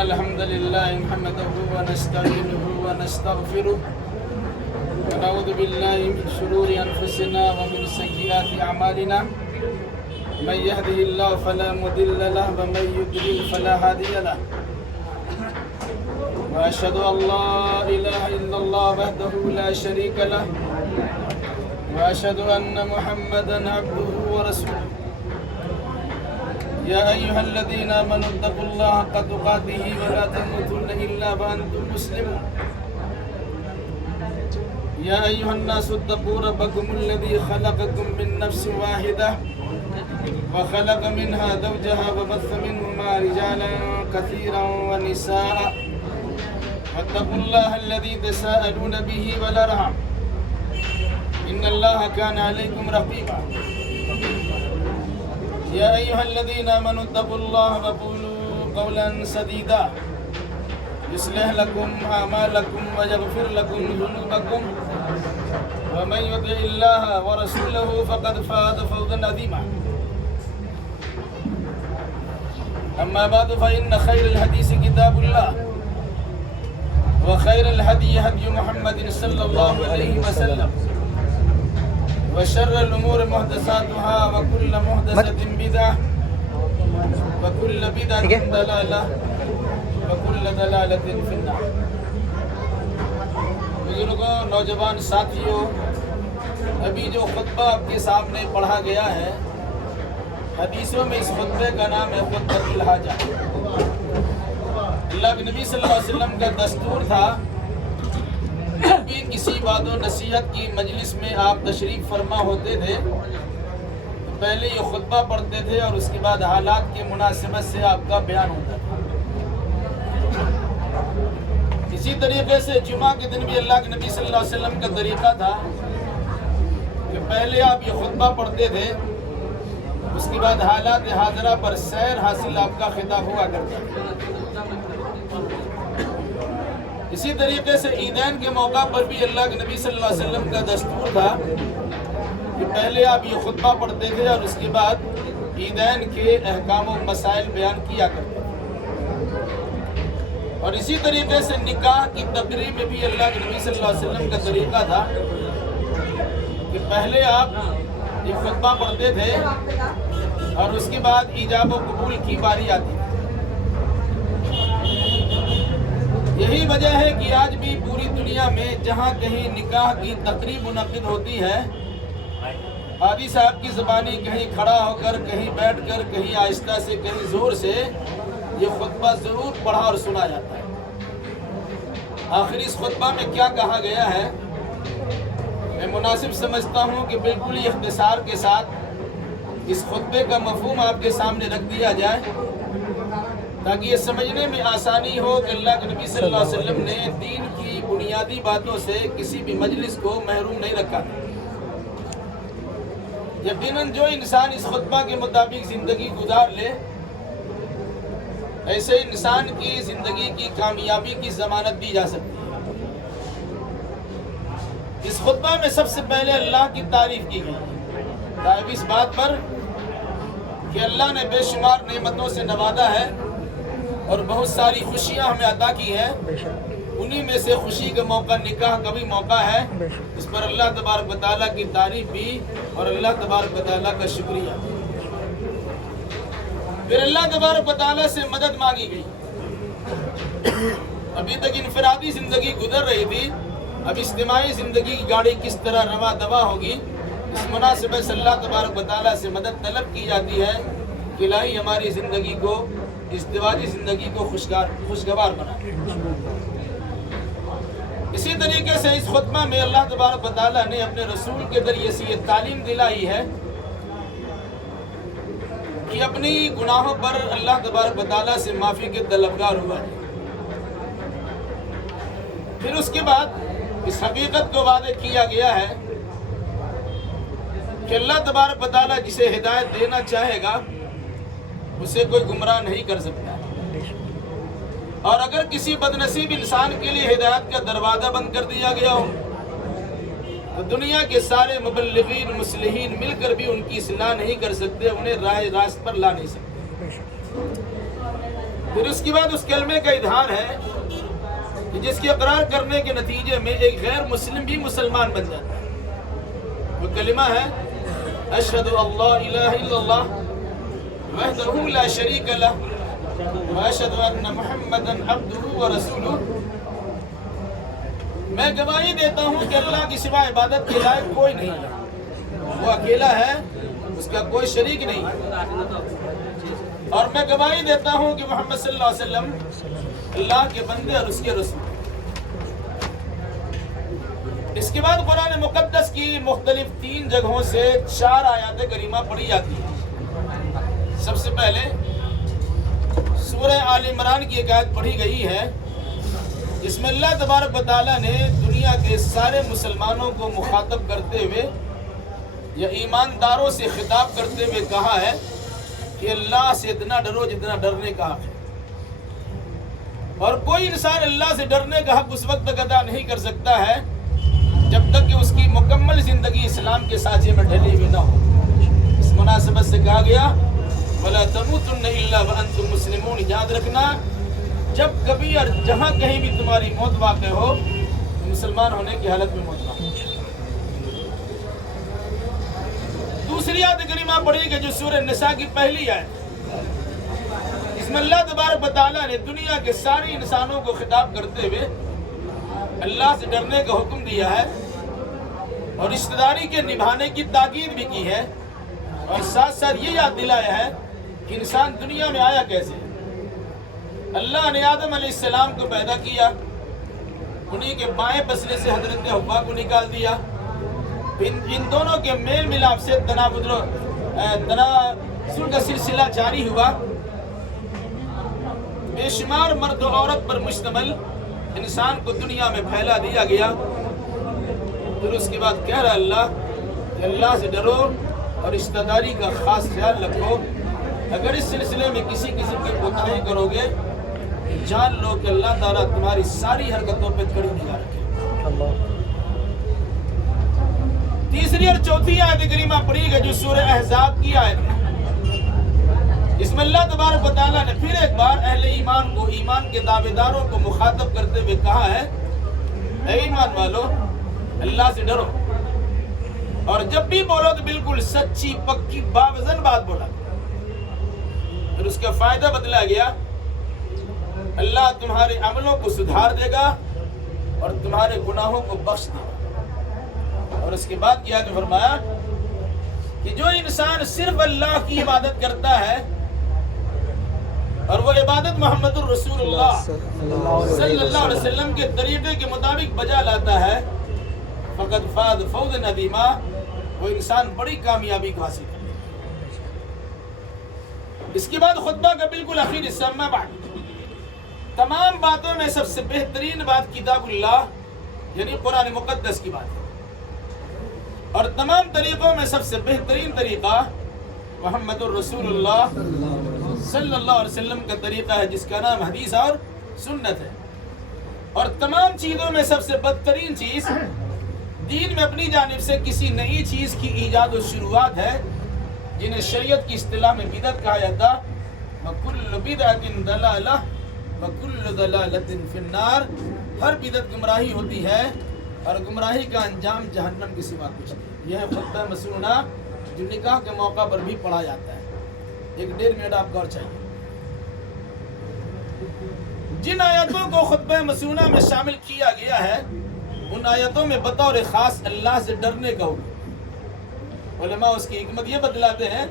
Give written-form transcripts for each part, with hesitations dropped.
الحمد لله نحمده ونستعينه ونستغفره ونعوذ بالله من شرور أنفسنا ومن سيئات أعمالنا من يهده الله فلا مضل له ومن يضلل فلا هادي له وأشهد أن لا إله إلا الله وحده لا شريك له وأشهد أن محمدا عبده ورسوله يا أيها الذين آمنوا اتقوا الله حق تقاته ولا تموتن إلا وأنتم مسلمون يا أيها الناس اتقوا ربكم الذي خلقكم من نفس واحدة وخلق منها زوجها وبث منهما رجالا كثيرا ونساء واتقوا الله الذي تساءلون به والأرحام إن الله كان عليكم رقيبا يا أيها الذين آمنوا اتقوا الله وقولوا قولا سديدا يصلح لكم أعمالكم ويغفر لكم ذنوبكم ومن يطع الله ورسوله فقد فاز فوزا عظيما أما بعد فإن خير الحديث كتاب الله وخير الهدي هدي محمد صلى الله عليه وسلم وشر الأمور محدثاتها وكل محدثة بدعة وكل بدعة ضلالة وكل ضلالة في النار. بزرگوں، نوجوان ساتھیوں، ابھی جو خطبہ آپ کے سامنے پڑھا گیا ہے، حدیثوں میں اس خطبے کا نام ہے خطبۃ الحاجہ. اللہ کے نبی صلی اللہ علیہ وسلم کا دستور تھا جب بھی کسی بات و نصیحت کی مجلس میں آپ تشریف فرما ہوتے تھے تو پہلے یہ خطبہ پڑھتے تھے اور اس کے بعد حالات کی مناسبت سے آپ کا بیان ہوتا تھا. اسی طریقے سے جمعہ کے دن بھی اللہ کے نبی صلی اللہ علیہ وسلم کا طریقہ تھا کہ پہلے آپ یہ خطبہ پڑھتے تھے، اس کے بعد حالات حاضرہ پر سیر حاصل آپ کا خطاب ہوا کرتا تھا. اسی طریقے سے عیدین کے موقع پر بھی اللہ کے نبی صلی اللہ علیہ وسلم کا دستور تھا کہ پہلے آپ یہ خطبہ پڑھتے تھے اور اس کے بعد عیدین کے احکام و مسائل بیان کیا کرتے تھے. اور اسی طریقے سے نکاح کی تقریب میں بھی اللہ کے نبی صلی اللہ علیہ وسلم کا طریقہ تھا کہ پہلے آپ یہ خطبہ پڑھتے تھے اور اس کے بعد ایجاب و قبول کی باری آتی تھی. یہی وجہ ہے کہ آج بھی پوری دنیا میں جہاں کہیں نکاح کی تقریب منعقد ہوتی ہے، قاضی صاحب کی زبانی کہیں کھڑا ہو کر، کہیں بیٹھ کر، کہیں آہستہ سے، کہیں زور سے یہ خطبہ ضرور پڑھا اور سنا جاتا ہے. آخر اس خطبہ میں کیا کہا گیا ہے؟ میں مناسب سمجھتا ہوں کہ بالکل ہی اختصار کے ساتھ اس خطبے کا مفہوم آپ کے سامنے رکھ دیا جائے تاکہ یہ سمجھنے میں آسانی ہو کہ اللہ کے نبی صلی اللہ علیہ وسلم نے دین کی بنیادی باتوں سے کسی بھی مجلس کو محروم نہیں رکھا. یقیناً جو انسان اس خطبہ کے مطابق زندگی گزار لے، ایسے انسان کی زندگی کی کامیابی کی ضمانت دی جا سکتی ہے. اس خطبہ میں سب سے پہلے اللہ کی تعریف کی گئی ہے، اس بات پر کہ اللہ نے بے شمار نعمتوں سے نوازا ہے اور بہت ساری خوشیاں ہمیں عطا کی ہیں. انہی میں سے خوشی کا موقع نکاح کا بھی موقع ہے. اس پر اللہ تبارک و تعالیٰ کی تعریف بھی اور اللہ تبارک و تعالیٰ کا شکریہ. پھر اللہ تبارک و تعالیٰ سے مدد مانگی گئی. ابھی تک انفرادی زندگی گزر رہی تھی، اب اجتماعی زندگی کی گاڑی کس طرح رواں دواں ہوگی، اس مناسبت سے اللہ تبارک و تعالیٰ سے مدد طلب کی جاتی ہے کہ الہی ہماری زندگی کو، ازدواجی زندگی کو خوشگوار بنا. اسی طریقے سے اس خطبہ میں اللہ تبارک و تعالیٰ نے اپنے رسول کے ذریعے سے یہ تعلیم دلائی ہے کہ اپنی گناہوں پر اللہ تبارک و تعالیٰ سے معافی کے طلبگار ہوا ہے. پھر اس کے بعد اس حقیقت کو واضح کیا گیا ہے کہ اللہ تبارک و تعالیٰ جسے ہدایت دینا چاہے گا اسے کوئی گمراہ نہیں کر سکتا. اور اگر کسی بدنصیب انسان کے لیے ہدایت کا دروازہ بند کر دیا گیا ہو تو دنیا کے سارے مبلغین مصلحین مل کر بھی ان کی اصلاح نہیں کر سکتے، انہیں راہ راست پر لا نہیں سکتے. پھر اس کے بعد اس کلمے کا اظہار ہے کہ جس کے اقرار کرنے کے نتیجے میں ایک غیر مسلم بھی مسلمان بن جاتا ہے۔ وہ کلمہ ہے اشہد اللہ الہ الا اللہ وحدہ لا شریک لہ واشہد ان محمدا عبدہ ورسولہ۔ میں گواہی دیتا ہوں کہ اللہ کی سوا عبادت کے لائق کوئی نہیں ہے، وہ اکیلا ہے، اس کا کوئی شریک نہیں ہے، اور میں گواہی دیتا ہوں کہ محمد صلی اللہ علیہ وسلم اللہ کے بندے اور اس کے رسول۔ اس کے بعد قرآن مقدس کی مختلف 3 جگہوں سے 4 آیات کریمہ پڑھی جاتی ہیں۔ سب سے پہلے سورہ آل عمران کی ایک آیت پڑھی گئی ہے جس میں اللہ تبارک و تعالیٰ نے دنیا کے سارے مسلمانوں کو مخاطب کرتے ہوئے یا ایمانداروں سے خطاب کرتے ہوئے کہا ہے کہ اللہ سے اتنا ڈرو جتنا ڈرنے کا حق ہے، اور کوئی انسان اللہ سے ڈرنے کا حق اس وقت تک ادا نہیں کر سکتا ہے جب تک کہ اس کی مکمل زندگی اسلام کے سانچے میں ڈھلی ہوئی نہ ہو۔ اس مناسبت سے کہا گیا وَلَا تَمُوتُنَّ إِلَّا وَأَنْتُمْ مُسْلِمُونَ۔ یاد رکھنا جب کبھی اور جہاں کہیں بھی تمہاری موت واقع ہو تو مسلمان ہونے کی حالت میں موت واقع ہو۔ دوسری آیت کریمہ پڑھی گئی جو سورہ نساء کی پہلی آیت، اس میں اللہ تبارک و تعالیٰ نے دنیا کے سارے انسانوں کو خطاب کرتے ہوئے اللہ سے ڈرنے کا حکم دیا ہے اور رشتہ داری کے نبھانے کی تاکید بھی کی ہے، اور ساتھ ساتھ یہ یاد دلایا ہے کہ انسان دنیا میں آیا کیسے۔ اللہ نے آدم علیہ السلام کو پیدا کیا، انہی کے بائیں پسلے سے حضرت حوا کو نکال دیا، ان دونوں کے میل ملاپ سے تناسل کا سلسلہ جاری ہوا، بے شمار مرد و عورت پر مشتمل انسان کو دنیا میں پھیلا دیا گیا۔ پھر اس کے بعد کہہ رہا اللہ کہ اللہ سے ڈرو اور رشتہ داری کا خاص خیال رکھو، اگر اس سلسلے میں کسی قسم کی کوتاہی کرو گے جان لو کہ اللہ تعالیٰ تمہاری ساری حرکتوں پہ کڑی نگاہ رکھے۔ تیسری اور چوتھی آیت کریمہ پڑھی گئی جو سورہ احزاب کی آیت ہے، اس میں اللہ تبارک و تعالیٰ نے پھر ایک بار اہل ایمان کو، ایمان کے دعوے داروں کو مخاطب کرتے ہوئے کہا ہے اے ایمان والو اللہ سے ڈرو، اور جب بھی بولو تو بالکل سچی پکی باوزن بات بولا۔ پھر اس کا فائدہ بتلا گیا، اللہ تمہارے عملوں کو سدھار دے گا اور تمہارے گناہوں کو بخش دے گا۔ اور اس کے بعد کیا کہ فرمایا کہ جو انسان صرف اللہ کی عبادت کرتا ہے اور وہ عبادت محمد الرسول اللہ صلی اللہ علیہ وسلم کے طریقے کے مطابق بجا لاتا ہے فقد فاز فوزا عظیما، وہ انسان بڑی کامیابی کو حاصل کرے گا۔ اس کے بعد خطبہ کا بالکل اخیر حصہ میں بعد تمام باتوں میں سب سے بہترین بات کتاب اللہ یعنی قرآن مقدس کی بات ہے، اور تمام طریقوں میں سب سے بہترین طریقہ محمد الرسول اللہ صلی اللہ علیہ وسلم کا طریقہ ہے جس کا نام حدیث اور سنت ہے، اور تمام چیزوں میں سب سے بدترین چیز دین میں اپنی جانب سے کسی نئی چیز کی ایجاد و شروعات ہے جنہیں شریعت کی اصطلاح میں بدعت کہا جاتا، وَكُلُّ بِدْعَةٍ ضَلَالَةٍ وَكُلُّ ضَلَالَةٍ فِي النَّارِ۔ ہر بدعت گمراہی ہوتی ہے اور گمراہی کا انجام جہنم کے سوا کچھ نہیں۔ یہ ہے خطبہ مسنونہ جو نکاح کے موقع پر بھی پڑھا جاتا ہے۔ 1.5 منٹ آپ غور چاہیے۔ جن آیاتوں کو خطبہ مسنونہ میں شامل کیا گیا ہے ان آیاتوں میں بطور خاص اللہ سے ڈرنے کا حکم۔ علماء اس کی حکمت یہ بتلاتے ہیں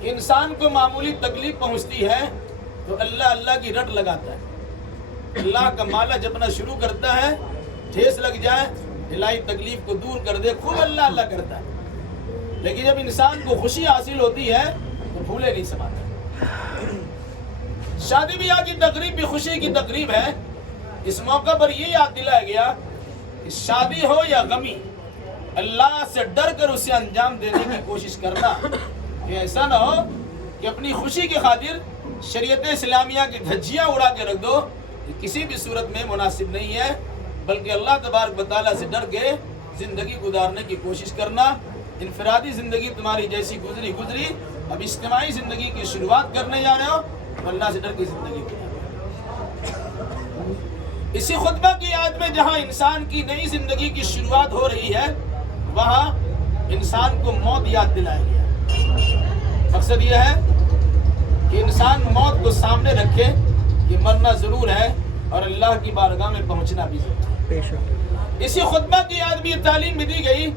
کہ انسان کو معمولی تکلیف پہنچتی ہے تو اللہ کی رٹ لگاتا ہے، اللہ کا مالا جپنا شروع کرتا ہے، ٹھیس لگ جائے الہی تکلیف کو دور کر دے، خوب اللہ کرتا ہے۔ لیکن جب انسان کو خوشی حاصل ہوتی ہے تو بھولے نہیں سماتا۔ شادی بیاہ کی تقریب بھی خوشی کی تقریب ہے۔ اس موقع پر یہ یاد دلایا گیا کہ شادی ہو یا غمی اللہ سے ڈر کر اسے انجام دینے کی کوشش کرنا، کہ ایسا نہ ہو کہ اپنی خوشی کی خاطر شریعت اسلامیہ کی دھجیاں اڑا کے رکھ دو، یہ کسی بھی صورت میں مناسب نہیں ہے، بلکہ اللہ تبارک و تعالیٰ سے ڈر کے زندگی گزارنے کی کوشش کرنا۔ انفرادی زندگی تمہاری جیسی گزری اب اجتماعی زندگی کی شروعات کرنے جا رہے ہو، تو اللہ سے ڈر کی زندگی گزارے۔ اسی خطبہ کی یاد میں جہاں انسان کی نئی زندگی کی شروعات ہو رہی ہے وہاں انسان کو موت یاد دلایا گیا۔ مقصد یہ ہے کہ انسان موت کو سامنے رکھے کہ مرنا ضرور ہے اور اللہ کی بارگاہ میں پہنچنا بھی ضرور ہے۔ اسی خطبہ کی یاد بھی یہ تعلیم بھی دی گئی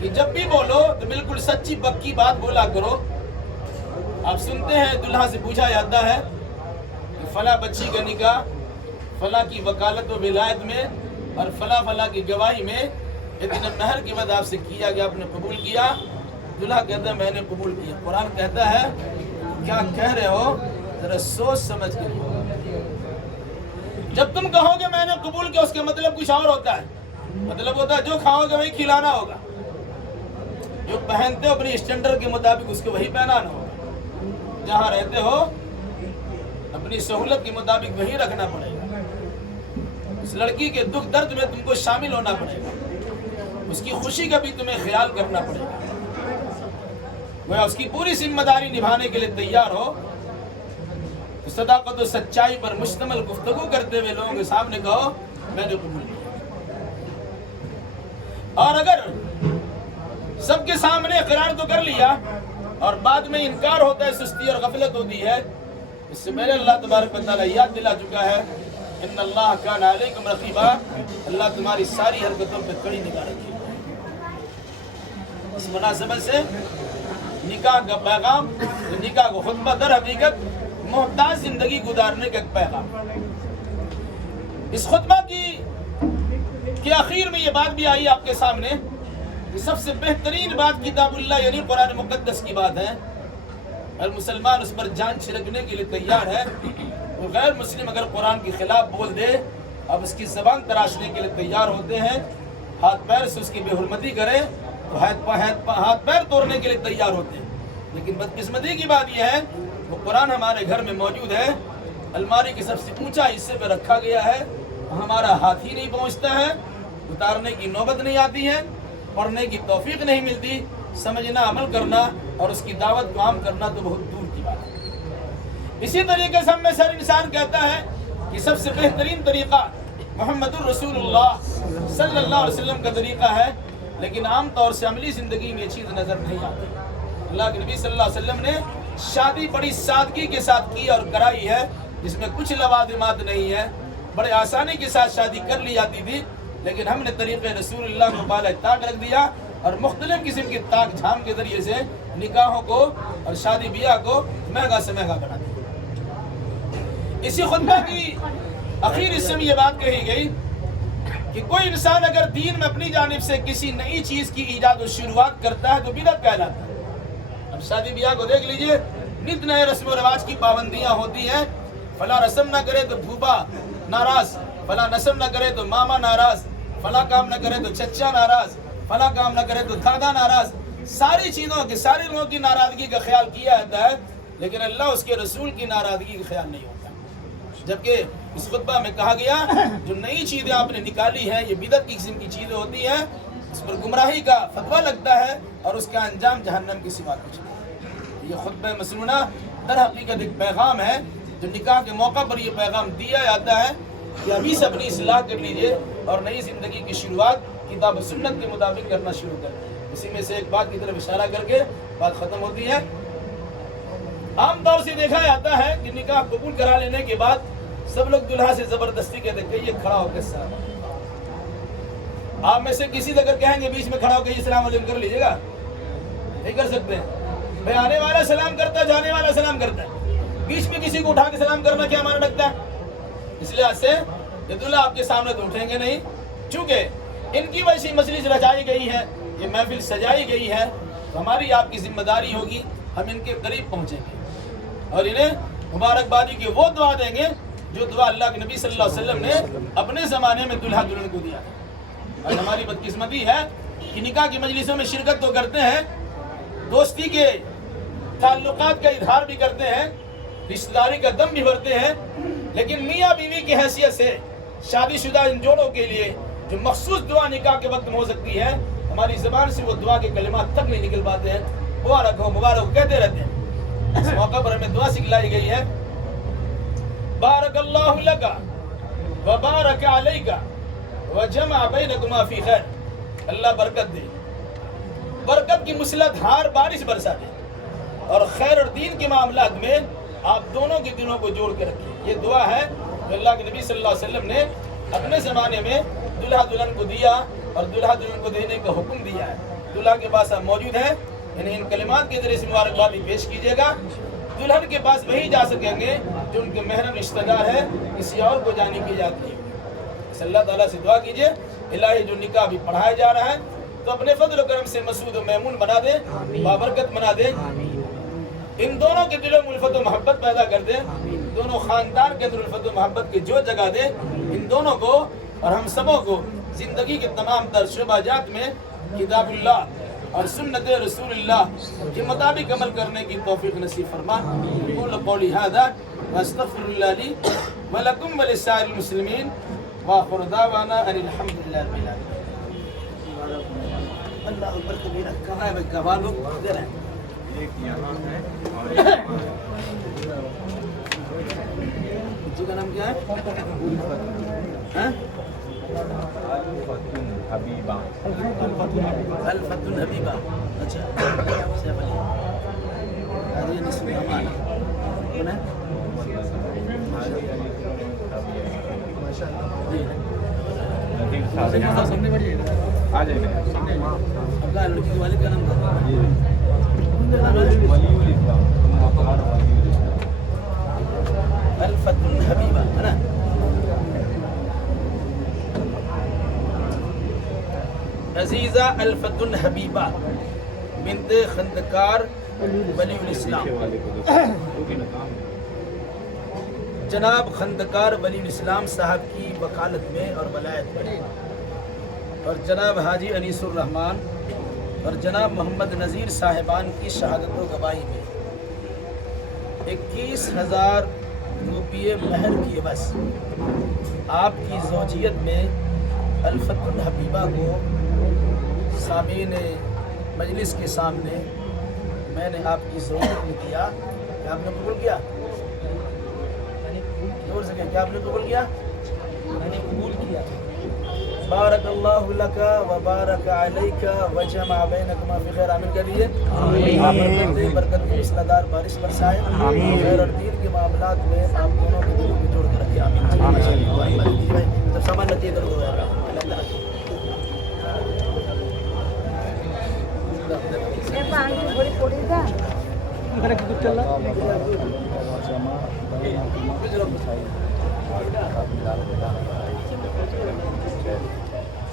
کہ جب بھی بولو تو بالکل سچی پکی بات بولا کرو۔ آپ سنتے ہیں دلہا سے پوچھا جاتا ہے کہ فلاں بچی کا نکاح فلاں کی وکالت و ولایت میں اور فلاں فلاں کی گواہی میں اتنا مہر کے بعد آپ سے کیا گیا، آپ نے قبول کیا؟ دلہا کہتا ہے میں نے قبول کیا۔ قرآن کہتا ہے کیا کہہ رہے ہو، ذرا سوچ سمجھ کے جب تم کہو گے میں نے قبول کیا اس کا مطلب کچھ اور ہوتا ہے۔ مطلب ہوتا ہے جو کھاؤ گے وہی کھلانا ہوگا، جو پہنتے ہو اپنی اسٹینڈرڈ کے مطابق اس کو وہی پہنانا ہوگا، جہاں رہتے ہو اپنی سہولت کے مطابق وہی رکھنا پڑے گا، اس لڑکی کے دکھ درد میں تم کو شامل ہونا پڑے گا، اس کی خوشی کا بھی تمہیں خیال کرنا پڑے گا، وہ اس کی پوری ذمہ داری نبھانے کے لیے تیار ہو۔ صداقت و سچائی پر مشتمل گفتگو کرتے ہوئے لوگوں کے سامنے کہو میں نے قبول کیا۔ اور اگر سب کے سامنے اقرار تو کر لیا اور بعد میں انکار ہوتا ہے، سستی اور غفلت ہوتی ہے، اس سے پہلے اللہ تبارک و تعالیٰ یاد دلا چکا ہے ان اللہ کان علیکم رقیبا، اللہ تمہاری ساری حرکتوں پہ کڑی نگاہ رکھے۔ اس مناسبت سے نکاح کا پیغام، نکاح کو خطبہ در حقیقت محتاج زندگی گزارنے کا ایک پیغام۔ اس خطبہ کی آخر میں یہ بات بھی آئی آپ کے سامنے کہ سب سے بہترین بات کتاب اللہ یعنی قرآن مقدس کی بات ہے، اور مسلمان اس پر جان چھڑکنے کے لیے تیار ہے۔ وہ غیر مسلم اگر قرآن کے خلاف بول دے اب اس کی زبان تراشنے کے لیے تیار ہوتے ہیں، ہاتھ پیر سے اس کی بے حرمتی کرے تو ہاتھ پیر توڑنے کے لیے تیار ہوتے ہیں۔ لیکن بدقسمتی کی بات یہ ہے وہ قرآن ہمارے گھر میں موجود ہے، الماری کے سب سے اونچا حصے پہ رکھا گیا ہے، ہمارا ہاتھ ہی نہیں پہنچتا ہے، اتارنے کی نوبت نہیں آتی ہے، پڑھنے کی توفیق نہیں ملتی، سمجھنا عمل کرنا اور اس کی دعوت کو عام کرنا تو بہت دور کی بات ہے۔ اسی طریقے سے ہم میں سے ہر انسان کہتا ہے کہ سب سے بہترین طریقہ محمد الرسول اللہ صلی اللہ علیہ وسلم کا طریقہ ہے، لیکن عام طور سے عملی زندگی میں یہ چیز نظر نہیں آتی۔ اللہ کے نبی صلی اللہ علیہ وسلم نے شادی بڑی سادگی کے ساتھ کی اور کرائی ہے، جس میں کچھ لوازمات نہیں ہے، بڑے آسانی کے ساتھ شادی کر لی جاتی تھی، لیکن ہم نے طریقے رسول اللہ کو بالائے طاق رکھ دیا اور مختلف قسم کی طاق جھام کے ذریعے سے نکاحوں کو اور شادی بیاہ کو مہنگا سے مہنگا بنا دیا۔ اسی خطبہ کی آخر حصے میں یہ بات کہی گئی کہ کوئی انسان اگر دین میں اپنی جانب سے کسی نئی چیز کی ایجاد و شروعات کرتا ہے تو بدعت کہلاتا ہے۔ اب شادی بیاہ کو دیکھ لیجئے، نت نئے رسم و رواج کی پابندیاں ہوتی ہیں، فلاں رسم نہ کرے تو پھوپا ناراض، فلاں رسم نہ کرے تو ماما ناراض، فلاں کام نہ کرے تو چچا ناراض، فلاں کام نہ کرے تو دادا ناراض۔ ساری چیزوں کی سارے لوگوں کی ناراضگی کا خیال کیا جاتا ہے، لیکن اللہ اس کے رسول کی ناراضگی کا خیال نہیں ہوتا۔ جبکہ اس خطبہ میں کہا گیا جو نئی چیزیں آپ نے نکالی ہیں یہ بدعت کی قسم کی چیزیں ہوتی ہیں، اس پر گمراہی کا فتویٰ لگتا ہے اور اس کا انجام جہنم کے سوا کچھ نہیں۔ یہ خطبہ مسنونہ در حقیقت ایک پیغام ہے جو نکاح کے موقع پر یہ پیغام دیا جاتا ہے کہ ابھی سے اپنی اصلاح کر لیجئے اور نئی زندگی کی شروعات کتاب و سنت کے مطابق کرنا شروع کریں۔ اسی میں سے ایک بات کی طرف اشارہ کر کے بات ختم ہوتی ہے۔ عام طور سے دیکھا جاتا ہے کہ نکاح قبول کرا لینے کے بعد سب لوگ دلہا سے زبردستی کہتے ہیں کہ یہ کھڑا ہو کے السلام علیکم۔ آپ میں سے کسی سے اگر کہیں گے بیچ میں کھڑا ہو کے السلام علیکم کر لیجیے گا، نہیں کر سکتے ہیں۔ بھائی آنے والا سلام کرتا ہے، جانے والا سلام کرتا ہے، بیچ میں کسی کو اٹھا کے سلام کرنا کیا معنی رکھتا ہے؟ اس لحاظ سے یہ دلہا آپ کے سامنے تو اٹھیں گے نہیں، چونکہ ان کی وجہ سے مجلس رچائی گئی ہے، یہ محفل سجائی گئی ہے، تو ہماری آپ کی ذمہ داری ہوگی ہم ان کے قریب پہنچیں گے اور انہیں مبارکبادی کی وہ دعا دیں گے جو دعا اللہ کے نبی صلی اللہ علیہ وسلم نے اپنے زمانے میں دلہا دلہن کو دیا ہے۔ اور ہماری بدقسمتی ہے کہ نکاح کی مجلسوں میں شرکت تو کرتے ہیں، دوستی کے تعلقات کا اظہار بھی کرتے ہیں، رشتہ داری کا دم بھی بھرتے ہیں، لیکن میاں بیوی کی حیثیت سے شادی شدہ ان جوڑوں کے لیے جو مخصوص دعا نکاح کے وقت میں ہو سکتی ہے، ہماری زبان سے وہ دعا کے کلمات تک نہیں نکل پاتے ہیں۔ مبارک ہو مبارک ہو کہتے رہتے ہیں۔ اس موقع پر ہمیں دعا سکھلائی گئی ہے بارک اللہ لکا وبارک علیکا وجمع بینکما فی خیر، اللہ برکت دے، برکت کی مسلسل بارش برسا دے، اور خیر اور دین کے معاملات میں آپ دونوں کے دلوں کو جوڑ کے رکھیں۔ یہ دعا ہے جو اللہ کے نبی صلی اللہ علیہ وسلم نے اپنے زمانے میں دلہا دلہن کو دیا اور دلہا دلہن کو دینے کا حکم دیا ہے۔ دلہا کے پاس آپ موجود ہیں، یعنی ان کلمات کے ذریعے سے مبارکبادی پیش کیجیے گا۔ دلہن کے پاس وہی جا سکیں گے جو ان کے محرم رشتہ دار ہے، کسی اور کو جانے کی اجازت نہیں ہوگی۔ اس اللہ تعالیٰ سے دعا کیجیے الہی جو نکاح بھی پڑھایا جا رہا ہے تو اپنے فضل و کرم سے مسعود و میمون بنا دے، بابرکت بنا دے، ان دونوں کے دلوں میں الفت و محبت پیدا کر دے، دونوں خاندان کے اندر الفت و محبت کی جو جگہ دے، ان دونوں کو اور ہم سبوں کو زندگی کے تمام تر شعبہ جات میں کتاب اللہ اور سنت رسول اللہ کے مطابق عمل کرنے کی توفیق نصیب فرما۔ اقول قولی ھذا واستغفر اللہ لی ولکم ولسائر المسلمین وآخر دعوانا ان الحمد للہ رب العالمین۔ اللہ اکبر کبیرہ، کہاں ہے گواہ لوگ دے رہے ہیں؟ ایک یہاں ہے اور بچی کا نام کیا ہے؟ حبیبہ، الفتن حبیبہ، اچھا سیف علی حاجی نصف امان کون ہے؟ آ جائیں اللہ لڑکی کے والد کا نام تھا ولی الاسلام، الفتن حبیبہ ہے نا؟ عزیزہ الفتن حبیبہ بنت خندکار ولی الاسلام، جناب خندکار ولی الاسلام صاحب کی وکالت میں اور ولایت میں، اور جناب حاجی انیس الرحمان اور جناب محمد نذیر صاحبان کی شہادت و گواہی میں 21,000 روپیے مہر کی عوض آپ کی زوجیت میں الفتن حبیبہ کو سامعین مجلس کے سامنے میں نے آپ کی زوجیت میں دیا۔ کیا آپ نے قبول کیا؟ زور سے کیا آپ نے قبول کیا؟ میں نے قبول کیا۔ بارک اللہ لکا وبارک علیکا وجمع بینکما فی خیر، آمین کہیے۔ آمین۔ برکت کی مثل دار بارش برسائے، خیر اور دین کے معاملات میں آپ دونوں کے دلوں کو جوڑ کر رکھے، آمین۔ جب سامان لگے ادھر ہو جائے گا، اللہ تعالیٰ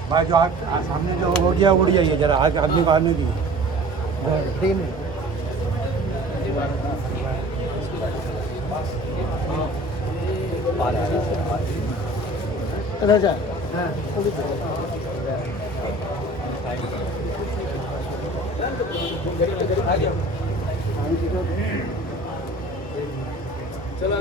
بھائی جو سامنے جو ہو گیا اڑ جائیے ذرا، آدمی کو آنے دیے۔ چلو